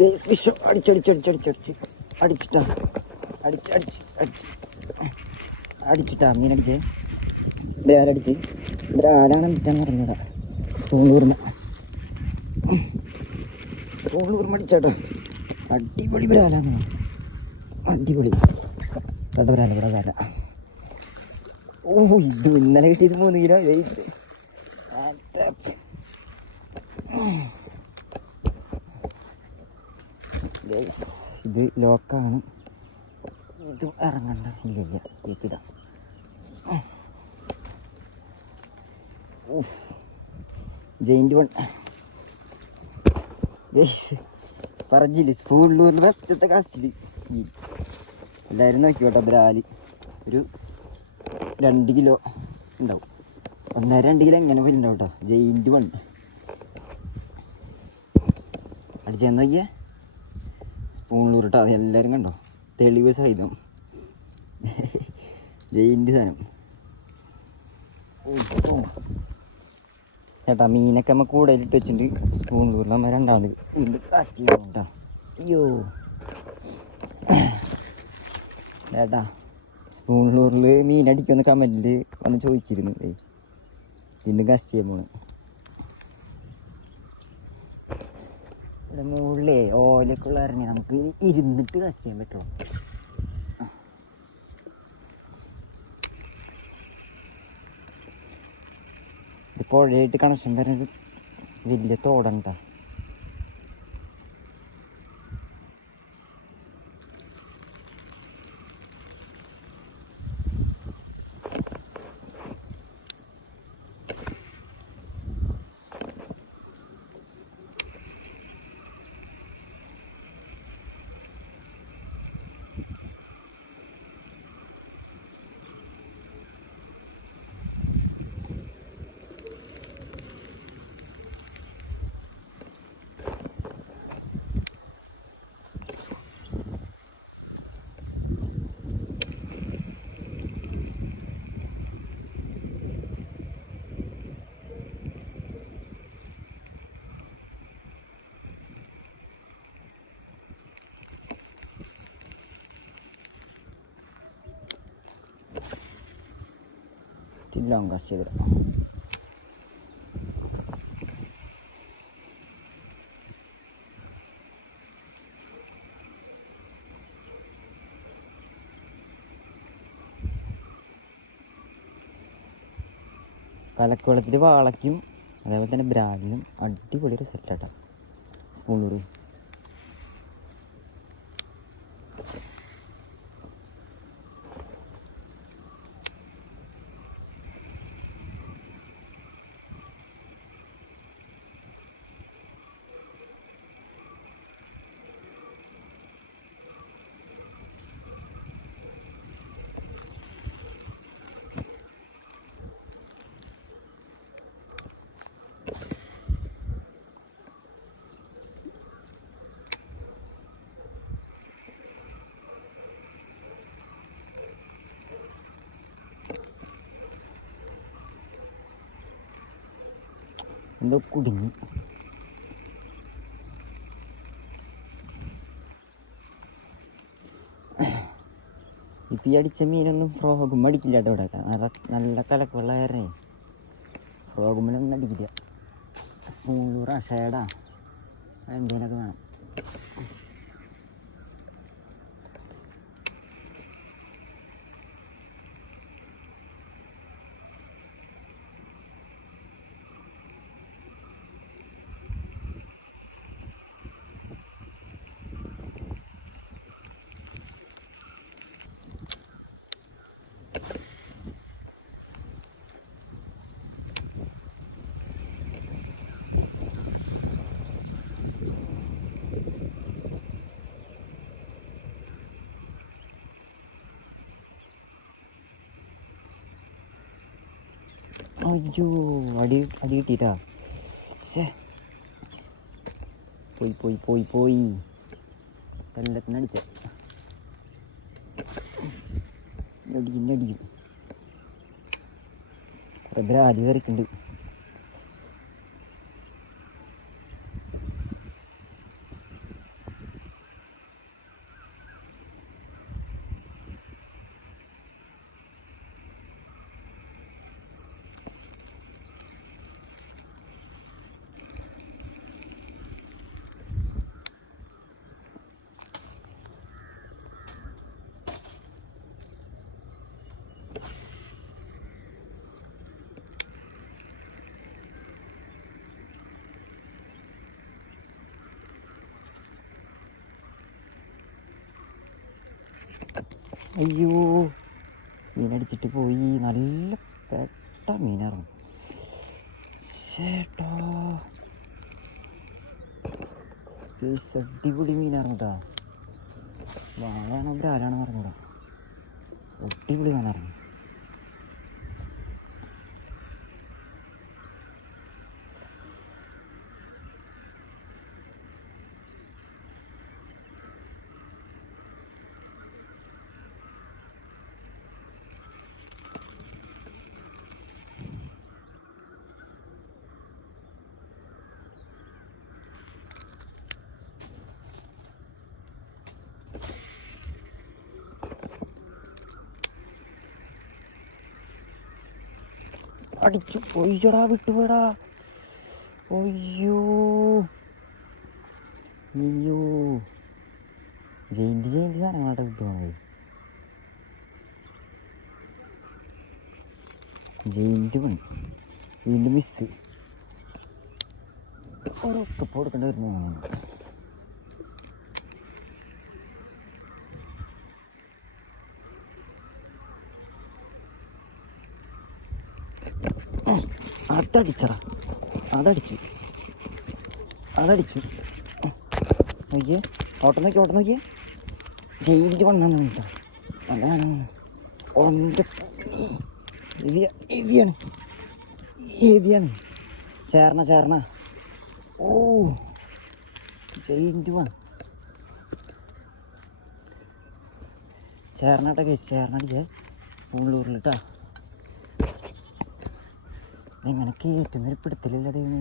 വിഷു അടിച്ചടിച്ചടിച്ചടിച്ചടിച്ച് അടിച്ചിട്ടാ? അടിച്ച് അടിച്ച് അടിച്ച്. അടിച്ചിട്ടാ? മീനടിച്ച് ബ്രാലടിച്ച് ബ്രാലാണ് മിറ്റാന്ന് പറഞ്ഞതാ സ്പൂൺ സ്പൂണൂർമ അടിച്ചാട്ടോ. അടിപൊളി ബ്രാലാന്ന് അടിപൊളി. ഇവിടെ ബ്രാല ഇവിടെ ബ്രാല ഓ ഇത് ഇന്നലെ കിട്ടിയത് മൂന്ന് കിലോ. ഇത് അതാ. Guys, ഇത് ലോക്കാണ് ഇത് ഇറങ്ങണ്ട. ഇല്ല ഇല്ല. കേട്ടിടാം ജയിന്റ് വൺ. പറഞ്ഞില്ലേ സ്കൂളിലൂരിൽ ഫസ്റ്റത്തെ കാസ്റ്റിൽ എല്ലാവരും നോക്കി കേട്ടോ ബ്രാലി. ഒരു രണ്ട് കിലോ ഉണ്ടാവും. ഒന്നര രണ്ട് കിലോ എങ്ങനെ വരുന്നുണ്ടാവും കേട്ടോ ജയിന്റ് വൺ. അടിച്ചെന്ന് നോക്കിയേ. സ്പൂണിലൂർ കേട്ടോ. അത് എല്ലാവരും കണ്ടോ? തെളിവ് സഹിതം. ജയിന്റെ സാധനം. ചേട്ടാ മീനൊക്കെ കൂടെ കൂടുതലിട്ട് വെച്ചിട്ടുണ്ട്. സ്പൂൺ നമ്മ രണ്ടാമത്. വീണ്ടും കാസ്റ്റ് ചെയ്യണം കേട്ടോ. അയ്യോ. ചേട്ടാ സ്പൂണിലൂറിൽ മീനടിക്കുമെന്ന് കമന്റിൽ വന്ന് ചോദിച്ചിരുന്നു. വീണ്ടും കാസ്റ്റ് ചെയ്യാൻ പോണ്. മുകളിലേ ഓലക്കുള്ള ഇറങ്ങി നമുക്ക് ഇരുന്നിട്ട് കസ്റ്റ് ചെയ്യാൻ പറ്റുമോ ഇത് പുഴയായിട്ട് കണക്ഷൻ വരുന്നത് വലിയ തോടണ്ട തില്ലാം കാസ്റ്റ് ചെയ്തിടാം കലക്കുവെള്ളത്തിൽ വാളയ്ക്കും അതേപോലെ തന്നെ ബ്രാലിനും അടിപൊളി റിസൾട്ടാട്ടോ സ്പൂണൂറ് എന്തോ കുടുങ്ങി. ഇപ്പം ഈ അടിച്ച മീനൊന്നും ഫ്രോഗും അടിക്കില്ല കേട്ടോ ഇവിടെ നല്ല നല്ല കലക്കുള്ള കാരണേ ഫ്രോഗുമ്മിനൊന്നും അടിക്കില്ല. സ്പൂണൂറാ ഷേഡാ എന്തേലൊക്കെ വേണം. അയ്യോ അടി അടി കിട്ടിട്ടാ പോയി പോയി പോയി പോയി. കൊല്ലത്തിന് അടിച്ച. അടിക്കും അടിക്കും കുറെ ബ്രാലി കറിക്കുന്നുണ്ട് അയ്യോ മീനടിച്ചിട്ട് പോയി. നല്ല പെട്ട മീനായിരുന്നു ചേട്ടോ. അടിപൊളി മീനായിരുന്നു കേട്ടോ. വാളയാണോ ബ്രാലാണോ പറഞ്ഞൂടാ അടിപൊളി മീനായിരുന്നു അടിച്ചു. ഒയ്യടാ വിട്ടുപോടാ ഒയ്യോ അയ്യോ. ജയിന്റ് ജയിന്റ് സാധനങ്ങളാട്ടെ വിട്ടുപോണത് ജയിന്റ് പണി. വീണ്ടും മിസ് ഓരോക്കെ കൊടുക്കേണ്ടി വരുന്നു അതടിച്ചടാ അതടിച്ചു. അതടിച്ചു. നോക്കിയേ. ഓട്ടം നോക്കി ഓട്ടം നോക്കിയേ ജയിലിന്റെ വണ്ണാണ് കേട്ടോ. അതാണ് ഒന്റെ ഹെവിയ ഹെവിയാണ്. ഹെവിയാണ്. ചേർണ ചേർണ ഓ. ജയിന്റ് വൺ ചേ കേസ്. ചേർണടിച്ചേ സ്പൂണിലൂറിലിട്ടാ എങ്ങനെ കേറ്റുന്നൊരു പിടുത്തലില്ല ദൈവമേ.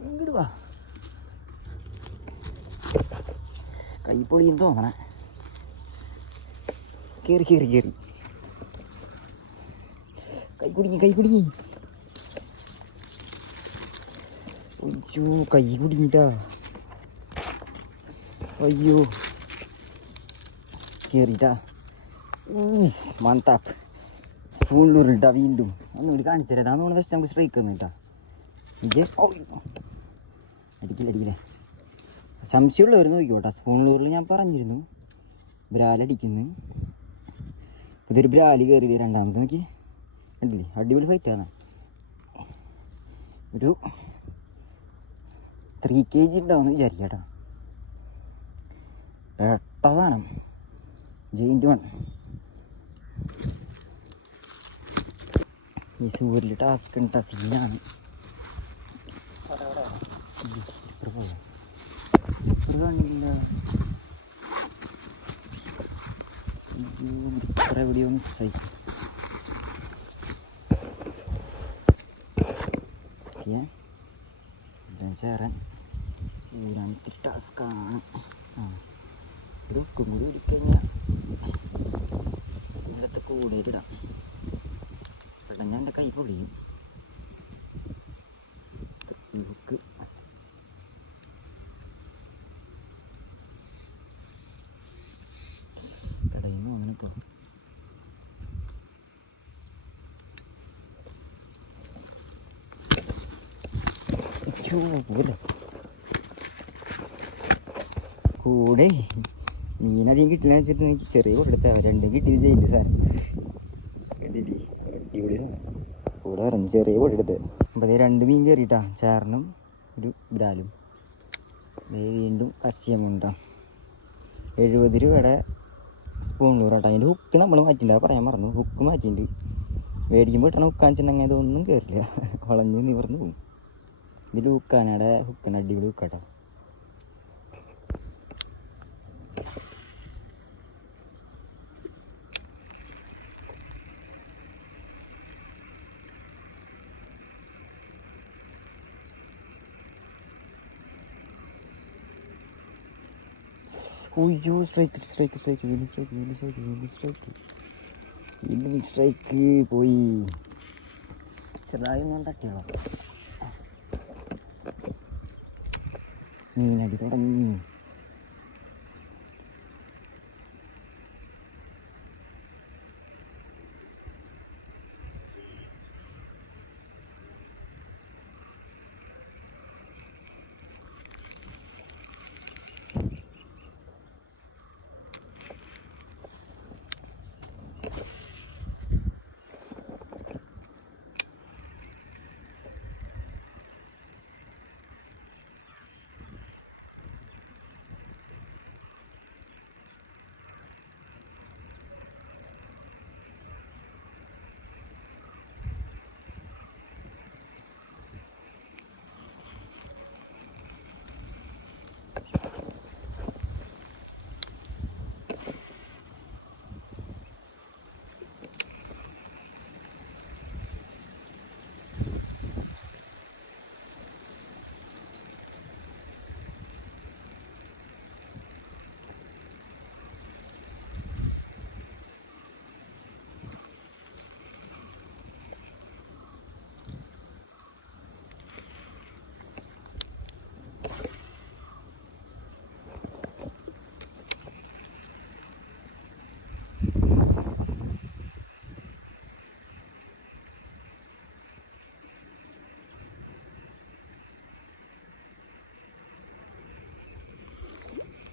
ഇങ്ങോട്ട് വാ. കൈ പൊളിയും തോന്നണേ. കയറി കയറി കയറി കൈ കുടുങ്ങി കൈ കുടുങ്ങി. അയ്യോ കൈ കുടുങ്ങിട്ടാ. അയ്യോ. കയറിട്ടാ മന്താപ്പ് സ്പൂണിലൂരിട്ടാ വീണ്ടും. ഒന്നുകൂടി കാണിച്ചു തരാം നമ്മൾ വെസ്റ്റ് നമുക്ക് സ്ട്രൈക്ക് വന്നിട്ടാ ഇത് ഓ അടിക്കില്ല അടിക്കില്ലേ. സംശയമുള്ളവർ നോക്കിക്കോട്ടെ. സ്പൂണിലൂരിൽ ഞാൻ പറഞ്ഞിരുന്നു. ബ്രാലടിക്കുന്നു ഇതൊരു ബ്രാലി കയറിയത് രണ്ടാമത് നോക്കി. കണ്ടില്ലേ? അടിപൊളി ഫൈറ്റാണ് ഒരു ത്രീ കെ ജി ഉണ്ടാവുമെന്ന് വിചാരിക്കട്ടോ. പെട്ട സാധനം. Giant one. ഈ സൂര്യൽ ടാസ്ക് ഇട്ട സീനാണ് എവിടെയോ മിസ്സായി ചേരാൻ. ഊരാമത്തെ ടാസ്ക്കാണ് ആ. ഉക്കും കൂടി ഓടിക്കഴിഞ്ഞാൽ ഇവിടുത്തെ കൂടുതലിടാം പെട്ടെന്ന് ഞാൻ എന്റെ കൈ പൊടിയും നമുക്ക് കടയിൽ അങ്ങനെ പോകും. കൂടെ. മീനധികം കിട്ടില്ല വെച്ചിട്ട് എനിക്ക് ചെറിയ കൊടുത്ത രണ്ടും കിട്ടിയത് ചെയ്യേണ്ട സാധനം കണ്ടില്ലേ? അടിപൊളി ഇറങ്ങി ചെറിയ ചെറിയ പൊടിയെടുത്ത് അപ്പോൾ അതേ രണ്ട് മീൻ കയറിയിട്ടാ ചേറിനും ഒരു ബ്രാലും വീണ്ടും വീണ്ടും കൊണ്ടാ. എഴുപത് രൂപയുടെ സ്പൂൺ കേട്ടോ അതിന്റെ ഹുക്ക് നമ്മൾ മാറ്റിയില്ല പറയാൻ മറന്നു. ഹുക്ക് മാറ്റിയിട്ടുണ്ട്. മേടിക്കുമ്പോൾ കിട്ടണ ഹുക്കാൻ വെച്ചിട്ടുണ്ടെങ്കിൽ അതൊന്നും കയറില്ല വളഞ്ഞു നിവർന്ന് പോകും ഇതിൽ ഹുക്കാനടെ ഹുക്കാണ് അടിപൊളി ഹുക്കാട്ടോ ഉയ്യോ സ്ട്രൈക്ക് സ്ട്രൈക്ക് സ്ട്രൈക്ക് വീണ്ടും സ്ട്രൈക്ക് വീണ്ടും സ്ട്രൈക്ക് വീണ്ടും സ്ട്രൈക്ക് വീണ്ടും സ്ട്രൈക്ക് പോയി ചെറുതായി ഒന്നും തട്ടിയോ മീനടി തുടങ്ങി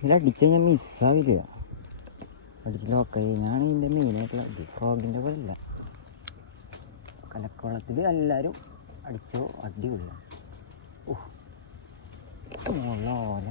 ഇതിലടിച്ചാൽ ഞാൻ മിസ്സാവില്ല അടിച്ച് ലോക്കായി ഞാൻ ഇതിന്റെ മെയിനായിട്ടുള്ള ഇത് ഫ്രോഗിന്റെ പോലെ അല്ല. കലക്കവളത്തിൽ എല്ലാവരും അടിച്ചോ അടിപൊളിയാണ് ഓ ഓല ഓല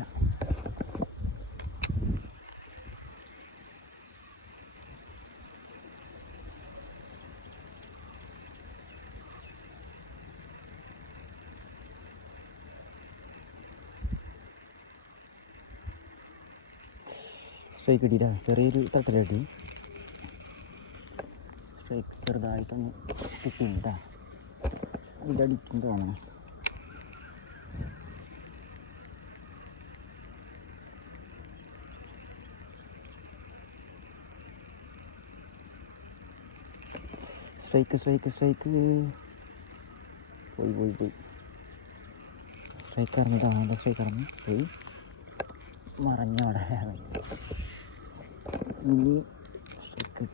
സ്ട്രൈക്ക് കിട്ടിയിട്ടാ ചെറിയൊരു തട്ടലടി സ്ട്രൈക്ക് ചെറുതായിട്ടൊന്ന് കിട്ടിയിട്ടാ അടിക്കും തോന്നണം. സ്ട്രൈക്ക് സ്ട്രൈക്ക് സ്ട്രൈക്ക് പോയി പോയി പോയി. സ്ട്രൈക്ക് ഇറങ്ങിയിട്ടാണ് സ്ട്രൈക്ക് ഇറങ്ങി. പോയി. മറഞ്ഞോടെ ഇനി സ്ട്രൈക്ക്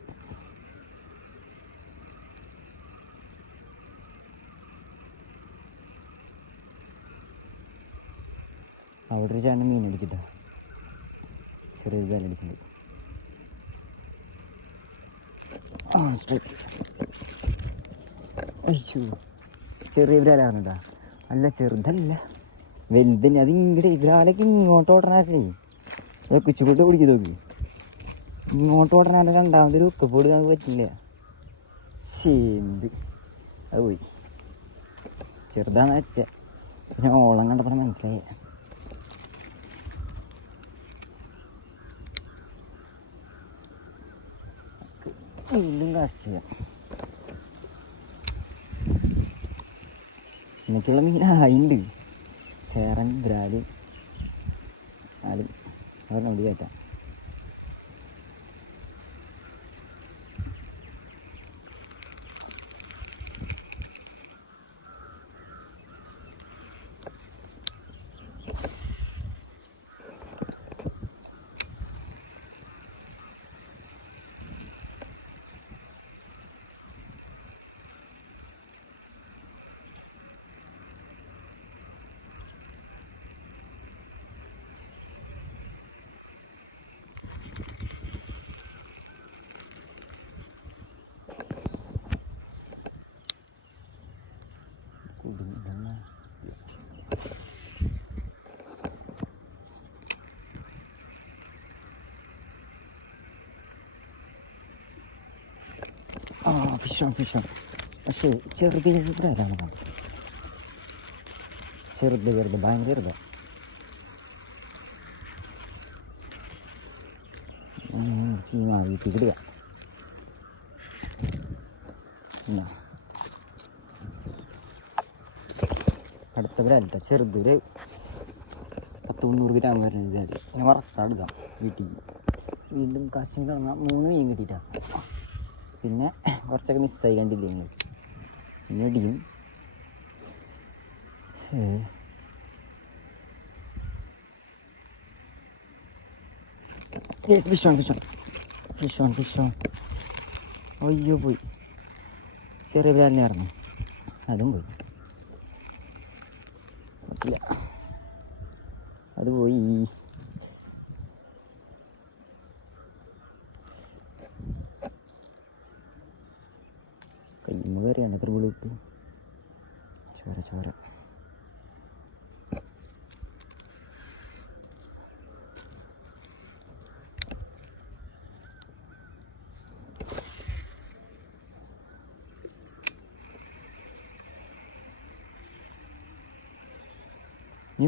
അവിടെ ഒരു ചേട്ടൻ മീൻ അടിച്ചിട്ടാ. ചെറിയൊരു വില അടിച്ചിട്ടുണ്ട് ആ സ്ട്രൈക്ക് അയ്യോ ചെറിയ ബ്രാലായിരുന്നട്ടാ അല്ല ചെറുതല്ല. വലുതന്നെ അത് ഇങ്ങോട്ട് ബ്രാലൊക്കെ ഇങ്ങോട്ട് ഓടണേ കുച്ചിക്കൂട്ട് പിടിക്കും നോക്കി. ഇങ്ങോട്ട് ഓടണ രണ്ടാമതൊരു ഉക്കപ്പോട് നമുക്ക് പറ്റില്ല. ശരി അത് പോയി. ചെറുതാന്ന് വെച്ച. പിന്നെ ഓളം കണ്ടപ്പോൾ മനസ്സിലായി. വീണ്ടും കാസ്റ്റ് ചെയ്യാം. എനിക്കുള്ള മീൻ. ആയിണ്ട് ചേറൻ ബ്രാൽ. ആലും അവരുടെ ഓടി കയറ്റാം കുടുങ്ങ ആ ഫിഷാണ് ഫിഷാണ് പക്ഷേ ചെറുത് ചെറുതാണ് കണ്ടത് ചെറുത് ചെറുത് ഭയങ്കര ചെറുത്. ചീമ വീട്ടിൽ കിടുക അടുത്ത ബ്രാൻഡ് ചെറുതൊരു പത്ത് മുന്നൂറ് ഗ്രാം വരുന്ന ബ്രാൻഡ് ഇങ്ങനെ വറക്കാം എടുക്കാം വീട്ടിൽ. വീണ്ടും കാശ്മീർ ഇറങ്ങാം മൂന്ന് മീൻ കിട്ടിയിട്ടാ പിന്നെ കുറച്ചൊക്കെ മിസ്സായി കണ്ടില്ലേ നിങ്ങൾ? പിന്നെ ഇടിയും. Yes fish on fish on fish on fish on അയ്യോ പോയി. ചെറിയ ബ്രാൻഡിനായിരുന്നു അതും പോയി. അത് പോയി. ചോര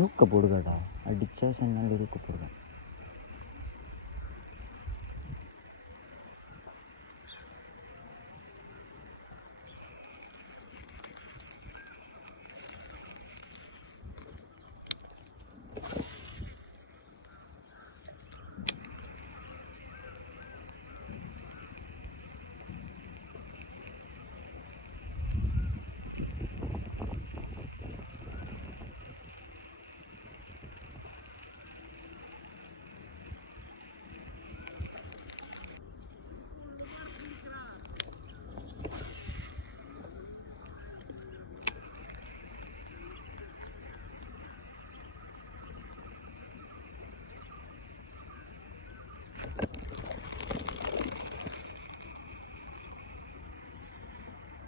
ഉക്കപ്പ് കൊടുക്കുക കേട്ടോ. അടിച്ച ശേഷം നല്ലൊരു ഉക്കപ്പ്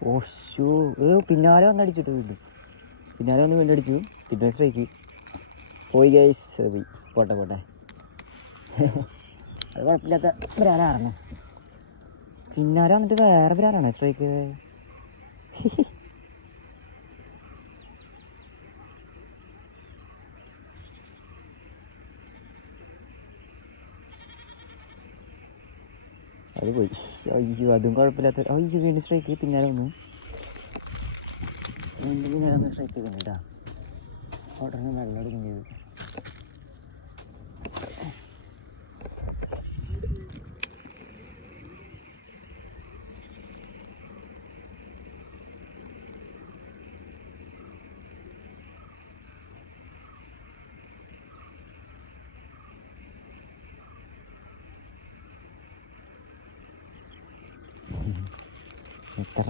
കൊടുക്കാം ഓ ഏ പിന്നാലെ വന്ന് അടിച്ചിട്ട് വീണ്ടും. പിന്നാലെ വന്ന് വീണ്ടും അടിച്ചു പിന്നെ സ്ട്രൈക്ക്. പോയി ഗൈസ് പോയി. പോട്ടെ പോട്ടെ. അത് കുഴപ്പമില്ലാത്ത ബ്രാലായിരുന്നു പിന്നാലെ വന്നിട്ട് വേറെ ബ്രാലാണ് സ്ട്രൈക്ക്. അത് പോയി അയ്യോ അതും കുഴപ്പമില്ലാത്ത അയ്യോ വീണ്ടും സ്ട്രൈക്ക് പിന്നാലെ വന്നു. വീണ്ടും പിന്നാലെ വന്ന് സ്ട്രൈക്ക് ചെയ്തിട്ടാ ഉടനെ വെള്ളം അടിക്കും ചെയ്തു.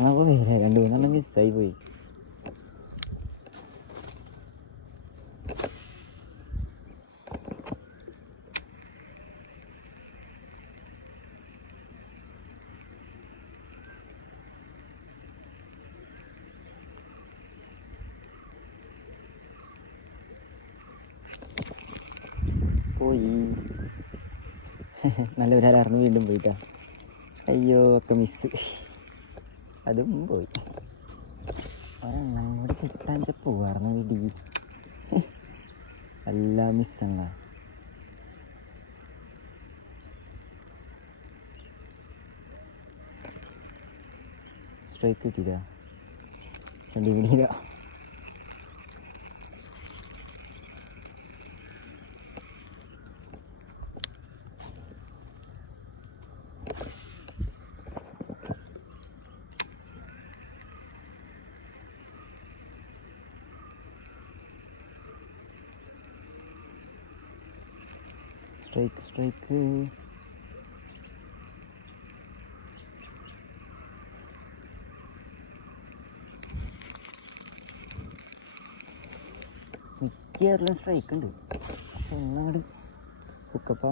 എത്ര പോയി രണ്ട് മൂന്നെണ്ണം മിസ്സായി പോയി. പോയി. നല്ല ഒരാളായിരുന്നു വീണ്ടും പോയിട്ടാ. അയ്യോ ഒക്കെ മിസ് അതും പോയി. ഒരെണ്ണം കൂടി കിട്ടാൻ വെച്ചാൽ പോവായിരുന്നു ഇടി എല്ലാം മിസ്സങ്ങളാ സ്ട്രൈക്ക് കിട്ടിയില്ല ചണ്ടി സ്ട്രൈക്ക് സ്ട്രൈക്ക് മിക്ക ഏറിലും സ്ട്രൈക്ക് ഉണ്ട് പക്ഷെ ഒന്നങ്ങോട്ട് ഹുക്കപ്പ്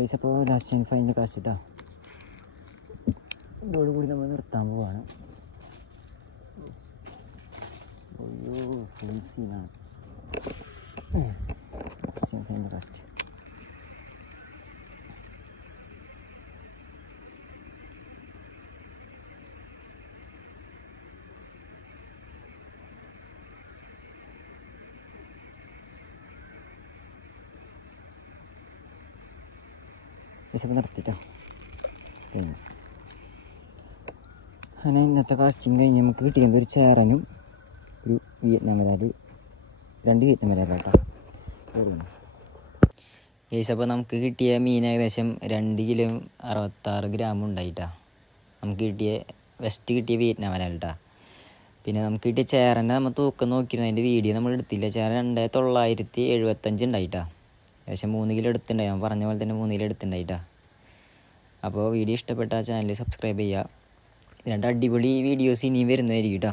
ഗൈസ് അപ്പോൾ ലാസ്റ്റ് ആൻഡ് ഫൈനൽ കാശിട്ടാ ഇതോടുകൂടി നമ്മൾ നിർത്താൻ പോവാണ്. അയ്യോ ഫുൾ സീനാണ് ലാസ്റ്റ് ആൻഡ് ഫൈനൽ കാസ്റ്റ് വിശപ്പ് നിർത്തിട്ടോ. പിന്നെ. അങ്ങനെ ഇന്നത്തെ കാസ്റ്റിംഗ് കഴിഞ്ഞ് നമുക്ക് കിട്ടിയത് ഒരു ചേരനും ഒരു വിയറ്റ്നാം വരാൽ രണ്ട് വിയറ്റ്നാം വരാലാട്ടോ ഏസ് അപ്പോൾ നമുക്ക് കിട്ടിയ മീൻ ഏകദേശം രണ്ട് കിലോ അറുപത്താറ് ഗ്രാം ഉണ്ടായിട്ടാ. നമുക്ക് കിട്ടിയ വെസ്റ്റ് കിട്ടിയ വിയറ്റ്നാം വരാലിട്ടാ പിന്നെ നമുക്ക് കിട്ടിയ ചേരന്റെ നമ്മൾ തൂക്കം നോക്കിയിരുന്നു. അതിന്റെ വീഡിയോ നമ്മൾ എടുത്തില്ല ചേരൻ രണ്ട് തൊള്ളായിരത്തി എഴുപത്തഞ്ച് ഉണ്ടായിട്ടാ. ഏകദേശം മൂന്ന് കിലോ എടുത്തിട്ടുണ്ടായി ഞാൻ പറഞ്ഞ പോലെ തന്നെ മൂന്ന് കിലോ എടുത്തിട്ടുണ്ടായിട്ടാ അപ്പോൾ വീഡിയോ ഇഷ്ടപ്പെട്ട ചാനൽ സബ്സ്ക്രൈബ് ചെയ്യുക രണ്ട് അടിപൊളി വീഡിയോസ് ഇനിയും വരുന്നതായിരിക്കും കേട്ടോ